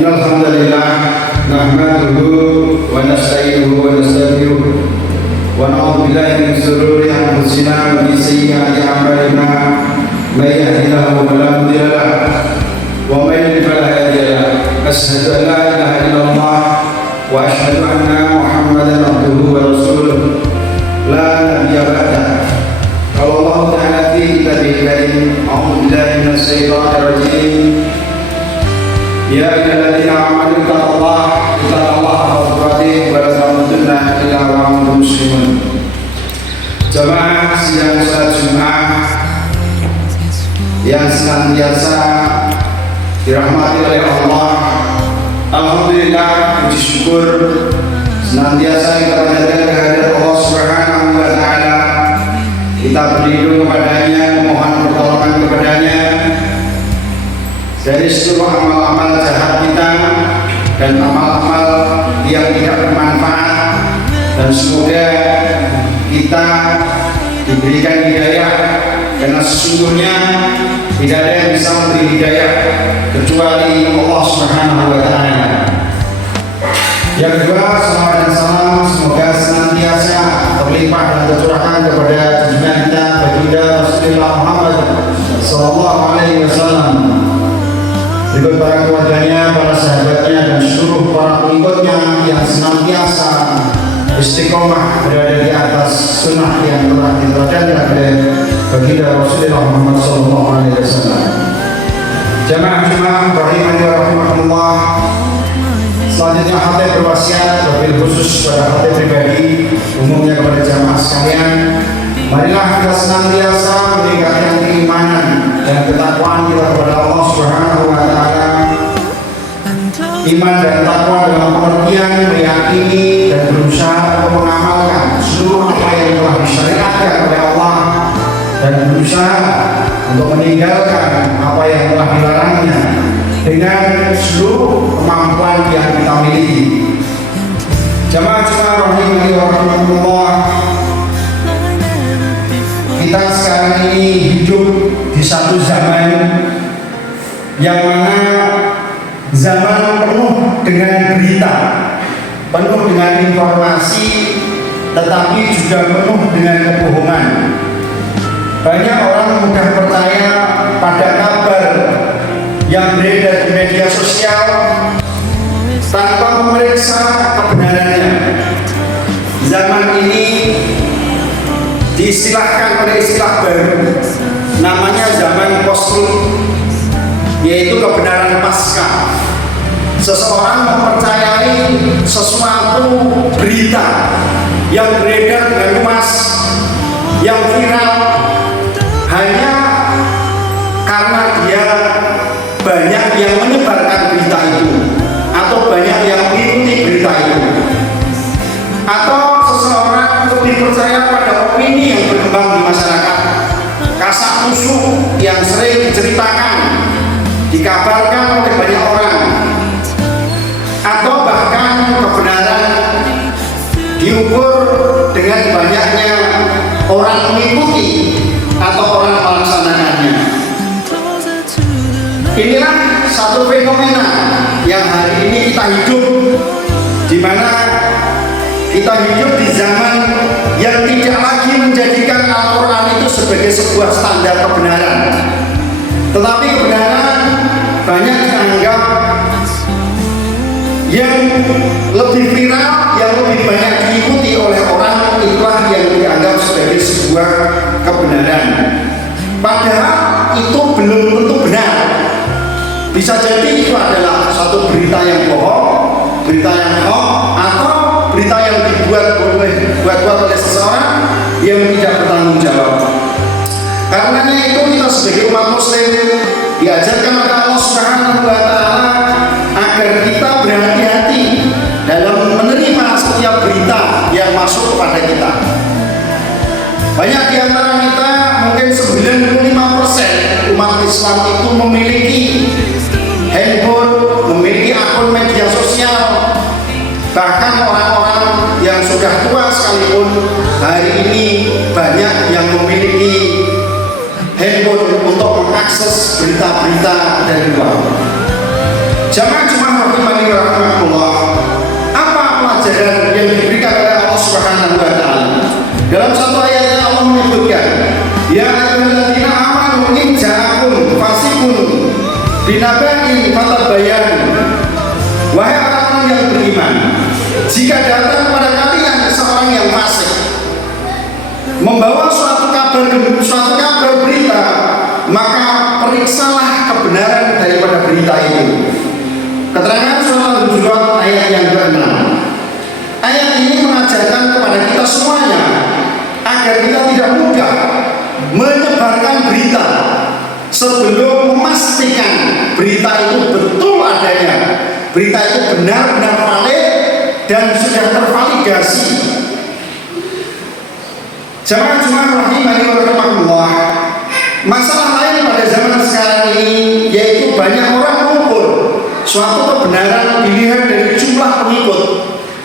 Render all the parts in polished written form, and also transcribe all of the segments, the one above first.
Innal hamdalillah nahmaduhu wa nasta'inuhu wa nastaghfiruh wa na'udzu billahi min shururi anfusina wa min sayyiati a'malina may yahdihillahu fala mudilla lahu wa may yudlil fala hadiya lahu asyhadu an la ilaha illallah wa asyhadu anna Muhammadan abduhu wa rasuluh la nabiyya ba'dahu. Qala Allah ta'ala fi kitabihi karim a'udzu billahi minasy syaithanir rajim. Ya ayyuhalladzina amanu taqullaha haqqa tuqatih wa la tamutunna illa wa antum muslimun. Jamaah sidang salat Jumat yang senantiasa dirahmati oleh Allah, alhamdulillah, puji syukur senantiasa kita panjatkan kehadirat Allah Subhanahu wa taala. Kita berlindung kepadanya, memohon pertolongan kepadanya dari seluruh amal-amal jahat kita dan amal-amal yang tidak bermanfaat, dan semoga kita diberikan hidayah, karena sesungguhnya tidak ada yang bisa memberi hidayah kecuali Allah Subhanahu wa taala. Yang kedua, salawat dan salam semoga senantiasa terlimpah dan tercurahkan kepada junjungan kita baginda Rasulullah Muhammad sallallahu alaihi wasallam, berikut para keluarganya, para sahabatnya, dan seluruh para pengikutnya yang senantiasa istiqomah berada di atas sunnah yang telah diteladankan oleh baginda Rasulullah Muhammad SAW. Jamaah rahimani wa rahimakumullah. Selanjutnya khatib berwasiat wabil khusus pada khatib pribadi, umumnya kepada jamaah sekalian. Marilah kita senantiasa meningkatkan keimanan dan ketakwaan kita kepada Allah Subhanahu wa taala. Iman dan takwa dalam pengertian meyakini dan berusaha untuk mengamalkan seluruh apa yang telah disyariatkan oleh Allah, dan berusaha untuk meninggalkan apa yang telah dilarangnya dengan seluruh kemampuan yang kita miliki. Jamaah rahimani wa rahimakumullah. Kita sekarang ini hidup di satu zaman yang mana zaman penuh dengan berita, penuh dengan informasi, tetapi juga penuh dengan kebohongan. Banyak orang mudah percaya pada kabar yang beredar di media sosial tanpa memeriksa kebenarannya. Zaman ini diistilahkan oleh istilah baru, namanya zaman post-truth, yaitu kebenaran pasca. Seseorang mempercayai sesuatu berita yang beredar dengan luas, yang viral, hanya karena dia banyak yang menyebarkan berita itu, atau banyak yang mengikuti berita itu, atau seseorang lebih percaya pada opini yang berkembang di masyarakat, kasak kusuk yang sering diceritakan, dikabarkan oleh banyak orang, atau bahkan kebenaran diukur dengan banyaknya orang mengikuti atau orang melaksanakannya. Inilah satu fenomena yang hari ini kita hidup, di mana kita hidup di zaman yang tidak lagi menjadikan Al-Quran itu sebagai sebuah standar kebenaran, tetapi kebenaran banyak dianggap yang lebih viral, yang lebih banyak diikuti oleh orang, itulah yang dianggap sebagai sebuah kebenaran. Padahal itu belum tentu benar. Bisa jadi itu adalah satu berita yang bohong, berita yang hoax, atau berita yang dibuat oleh seseorang yang tidak bertanggung jawab. Karenanya itu kita sebagai umat muslim diajarkan oleh Allah Subhanahu wa taala agar kita berhati-hati dalam menerima setiap berita yang masuk kepada kita. Banyak di antara kita, mungkin 95% umat Islam itu memiliki handphone, memiliki akun media sosial. Bahkan orang-orang yang sudah tua sekalipun hari ini banyak yang memiliki handphone untuk mengakses berita-berita dari luar. Jamaah rahimani wa rahimakumullah, apa pelajaran yang diberikan oleh Allah Subhanahu wa taala? Dalam satu ayat Allah menyebutkan, ya ayyuhalladzina amanu in ja'akum fasiqun binaba'in fatabayyanu. Wahai orang-orang yang beriman, jika datang kepada kalian seorang yang fasik membawa suatu kabar berita, maka periksalah kebenaran daripada berita itu. Keterangan surat Al-Hujurat ayat yang ke-6. Ayat ini mengajarkan kepada kita semuanya agar kita tidak mudah menyebarkan berita sebelum memastikan berita itu betul adanya, berita itu benar-benar valid dan sudah tervalidasi. Jamaah rahimani wa rahimakumullah, masalah lain pada zaman sekarang ini yaitu banyak orang mengukur suatu kebenaran dilihat dari jumlah pengikut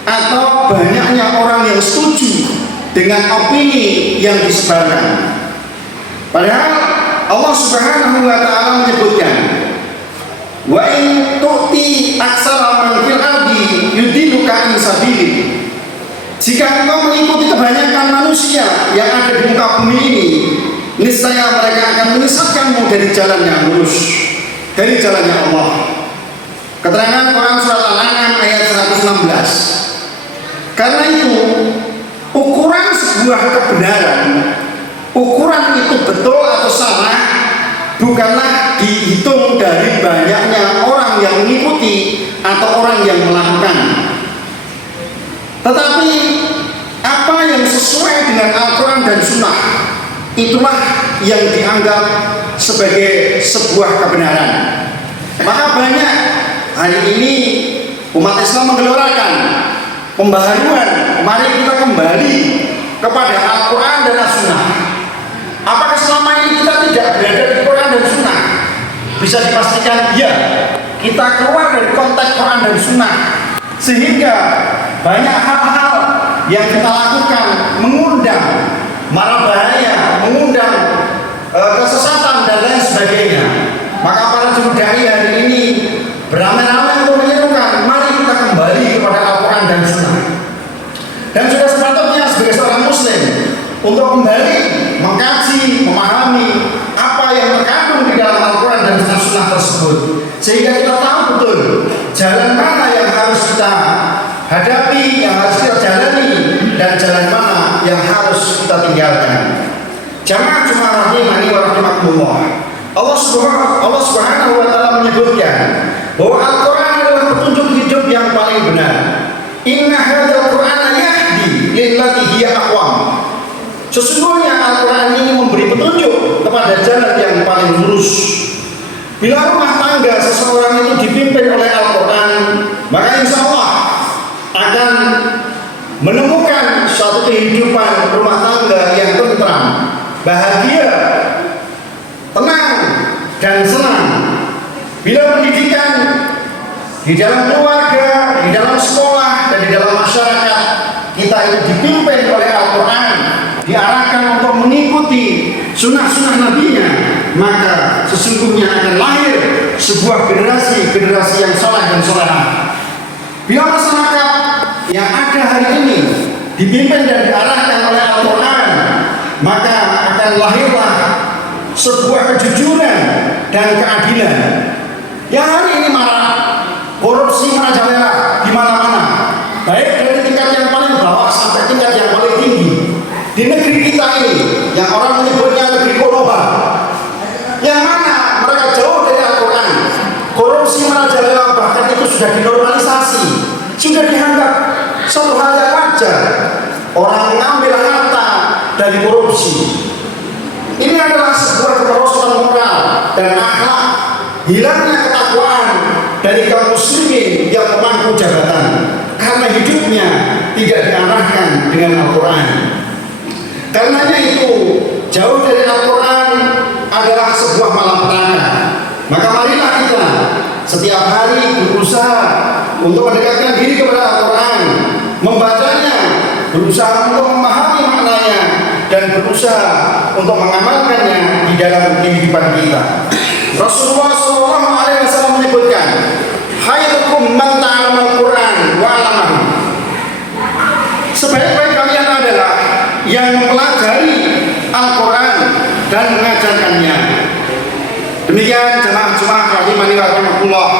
atau banyaknya orang yang setuju dengan opini yang disebarkan. Padahal Allah Subhanahu wa taala menyebutkan, wa in tu'ti aksara man fil ardi yudiluka an sabilillah. Jika engkau mengikuti kebanyakan manusia yang ada di muka bumi ini, niscaya mereka akan menyesatkanmu dari jalan yang lurus, dari jalannya Allah. Keterangan Quran surat Al-An'am ayat 116. Karena itu, ukuran sebuah kebenaran, ukuran itu betul atau salah, bukanlah dihitung dari banyaknya orang yang mengikuti atau orang yang melakukan, tetapi apa yang sesuai dengan Al-Quran dan Sunnah, itulah yang dianggap sebagai sebuah kebenaran. Maka banyak hari ini umat Islam menggelorakan pembaharuan, mari kita kembali kepada Al-Quran dan As-Sunnah. Apakah selama ini kita tidak berada di Quran dan Sunnah? Bisa dipastikan ya, kita keluar dari konteks Quran dan Sunnah, sehingga banyak hal-hal yang kita lakukan mengundang mara bahaya, mengundang kesesatan dan lain sebagainya. Maka para juru dai hari ini beramai-ramai untuk menyerukan, mari kita kembali kepada Al-Quran dan Sunnah. Dan sudah sepatutnya sebagai seorang Muslim untuk kembali mengkaji, memahami apa yang terkandung di dalam Al-Quran dan Sunnah tersebut, sehingga kita tahu betul jalan mana yang harus kita hadapi, yang harus kita jalani, dan jalan mana yang harus kita tinggalkan. Jamaah rahimani wa rahimakumullah, Allah Subhanahu wa taala menyebutkan bahwa Al-Quran adalah petunjuk hidup yang paling benar. Inna hadzal Qur'ana yahdi lillati hiya aqwam. Sesungguhnya Al-Quran ini memberi petunjuk kepada jalan yang paling lurus. Bila rumah tangga seseorang itu dipimpin oleh Al-Quran, maka insya Allah akan menemukan suatu kehidupan rumah tangga yang tentram, bahagia, tenang, dan senang. Bila pendidikan di dalam keluarga, di dalam sekolah, dan di dalam masyarakat kita itu dipimpin oleh Al-Quran, diarahkan untuk mengikuti sunnah-sunnah nabinya, maka sesungguhnya akan lahir sebuah generasi yang saleh dan salehah. Bila masyarakat yang ada hari ini dipimpin dan diarahkan oleh Al-Quran, maka akan lahirlah sebuah kejujuran dan keadilan. Yang hari ini marak, korupsi merajalela di mana-mana, baik dari tingkat yang paling bawah sampai tingkat yang paling tinggi. Di negeri kita ini, yang orang menyebutnya negeri Konoha, yang mana mereka jauh dari Al-Quran, korupsi merajalela bahkan itu sudah dinormalisasi, sudah dianggap satu hal yang wajar. Orang mengambil harta dari korupsi, ini adalah sebuah kemerosotan moral dan akhlak, hilangnya ketakwaan dari kaum muslimin yang memangku jabatan karena hidupnya tidak diarahkan dengan Al-Quran. Karenanya itu, jauh dari Al-Quran adalah sebuah malapetaka. Maka marilah kita setiap hari berusaha untuk mendekatkan diri kepada Al-Quran, membacanya, berusaha untuk memahami maknanya, dan berusaha untuk mengamalkannya di dalam kehidupan kita. Rasulullah SAW menyebutkan, khairukum man ta'allama al-Qur'an wa 'allamahu. Sebaik-baik kalian adalah yang mempelajari Al-Quran dan mengajarkannya. Demikian jemaah rahimani wa rahimakumullah,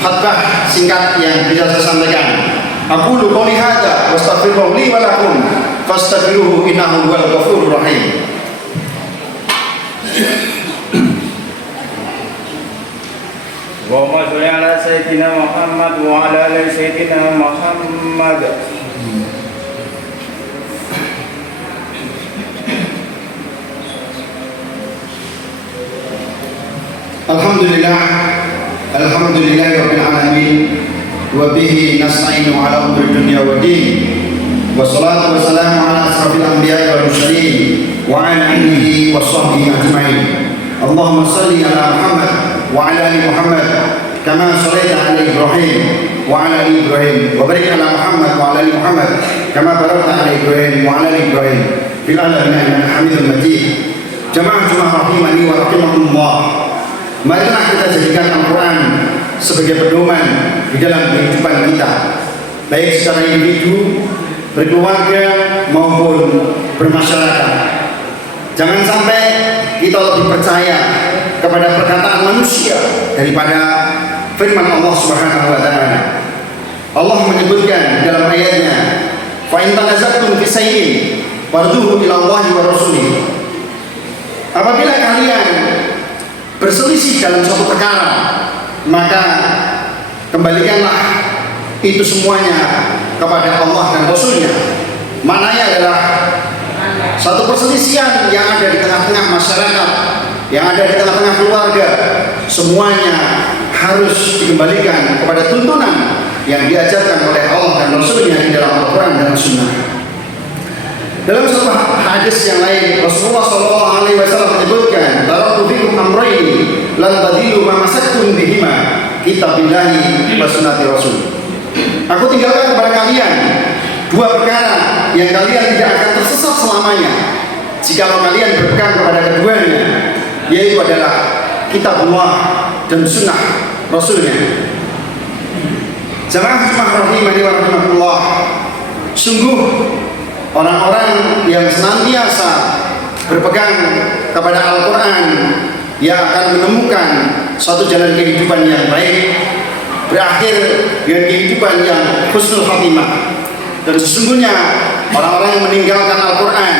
khutbah singkat yang bisa saya sampaikan. Aku qouli hadza wastaghfiruhu li wa lakum fastaghfiruhu innahu huwal ghafurur rahim. Allahumma sholli ala sayyidina Muhammad wa ala ali sayyidina Muhammad. Alhamdulillahirabbil alamin wa bihi nasta'inu ala umuri dunya waddin. Wassalatu wassalamu ala asrofil anbiya'i wal mursalin wa ala alihi wa sahbihi ajma'in. Allahumma shalli ala Muhammad wa ala ali Muhammad kama shallaita ala Ibrahim wa ala ali Ibrahim wa barik ala Muhammad wa ala ali Muhammad kama barakta ala Ibrahim wa ala ali Ibrahim fil alamin innaka Hamidum Majid. Jamaah rahimani wa rahimakumullah, marilah kita jadikan Al-Quran sebagai pedoman di dalam kehidupan kita, baik secara individu, berkeluarga maupun bermasyarakat. Jangan sampai kita lebih percaya kepada perkataan manusia daripada firman Allah Subhanahu wa taala. Allah menyebutkan dalam ayatnya, "Fa in tanaza'tum fi shay'in farduhu ila Allah wa rasulih." Apabila kalian berselisih dalam suatu perkara, maka kembalikanlah itu semuanya kepada Allah dan Rasulnya. Maknanya adalah satu perselisihan yang ada di tengah-tengah masyarakat, yang ada di tengah-tengah keluarga, semuanya harus dikembalikan kepada tuntunan yang diajarkan oleh Allah dan Rasulnya di dalam Al-Quran dan Sunnah. Dalam sebuah hadis yang lain, Rasulullah SAW menyebutkan, "Taraktu fikum amrayni lan tadilu ma masaktum bihima, kitabillahi wa sunnati rasul." Aku tinggalkan kepada kalian dua perkara yang kalian tidak akan tersesat selamanya jika kalian berpegang kepada keduanya, yaitu adalah kitab Allah dan sunnah Rasulnya. Jamaah rahimani wa rahimakumullah, sungguh orang-orang yang senantiasa berpegang kepada Al-Quran yang akan menemukan suatu jalan kehidupan yang baik, berakhir dengan kehidupan yang husnul khatimah. Dan sesungguhnya orang-orang yang meninggalkan Al-Quran,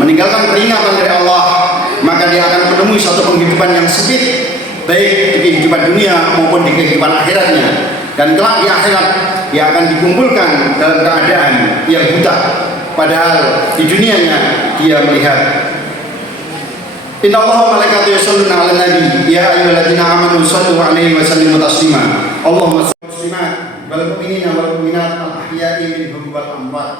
meninggalkan peringatan dari Allah, maka dia akan menemui suatu penghidupan yang sempit, baik di kehidupan dunia maupun di kehidupan akhiratnya. Dan kelak di akhirat dia akan dikumpulkan dalam keadaan yang buta, padahal di dunianya dia melihat. Inna Allaha wa malaikatahu yusholluna 'alan nabi ya ayyuhalladzina amanu shallu 'alaihi wa sallimu taslima. Allahumma shalli muslimat wal mu'minina wal mu'minat al ahya'i minhum wal amwat.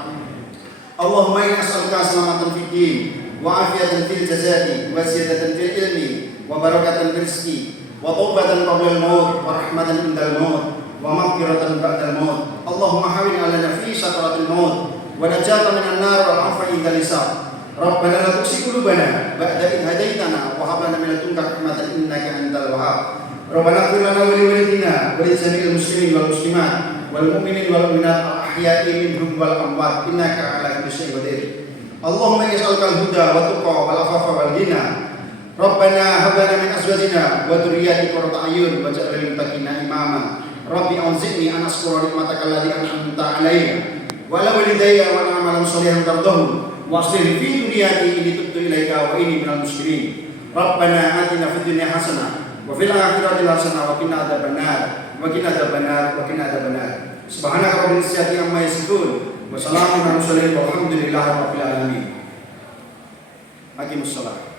Allahumma inna nas'aluka salamatan fid din wa afiyatan fil jazai wa ziyadatan fil ilmi wa barakatan fil rizqi wa taubatan qabla al-maut wa rahmatan indal maut wa maghfiratan ba'dal maut. Allahumma hawwin 'alaina fi sakaratil maut wa najatan minan nar wal 'afwa indal hisab. Rabbana la tuzigh qulubana ba'da idh hadaitana wa hab lana min ladunka rahmatan innaka antal wahhab. Rabbana ighfir lana wa li walidina wa li jami'il muslimin wal muslimat wal mu'minin wal mu'minat al ahya'i minhum wal amwat innaka 'ala kulli syai'in qadir. Allahumma inna al-huda wa tuqa wal afafa wal ghina. Rabbana hab lana min azwajina wa dhurriyyatina qurrata a'yun waj'alna lil muttaqina imama. Rabbi anzidni an ashkura ni'mataka allati an'amta 'alayya wa ala walidayya wa a'malan shalihan tardahu waslih fi dunyati inni tubtu ilaika wa inni minal muslimin. Rabbana atina fid dunya hasanah wa fil akhirati hasanah wa qina adzabannar wa qina adzabannar wa qina adzabannar. Subhanaka rabbil izzati amma yasifun wa salamun alal mursalin walhamdulillahi rabbil alamin. Aqimus shalah.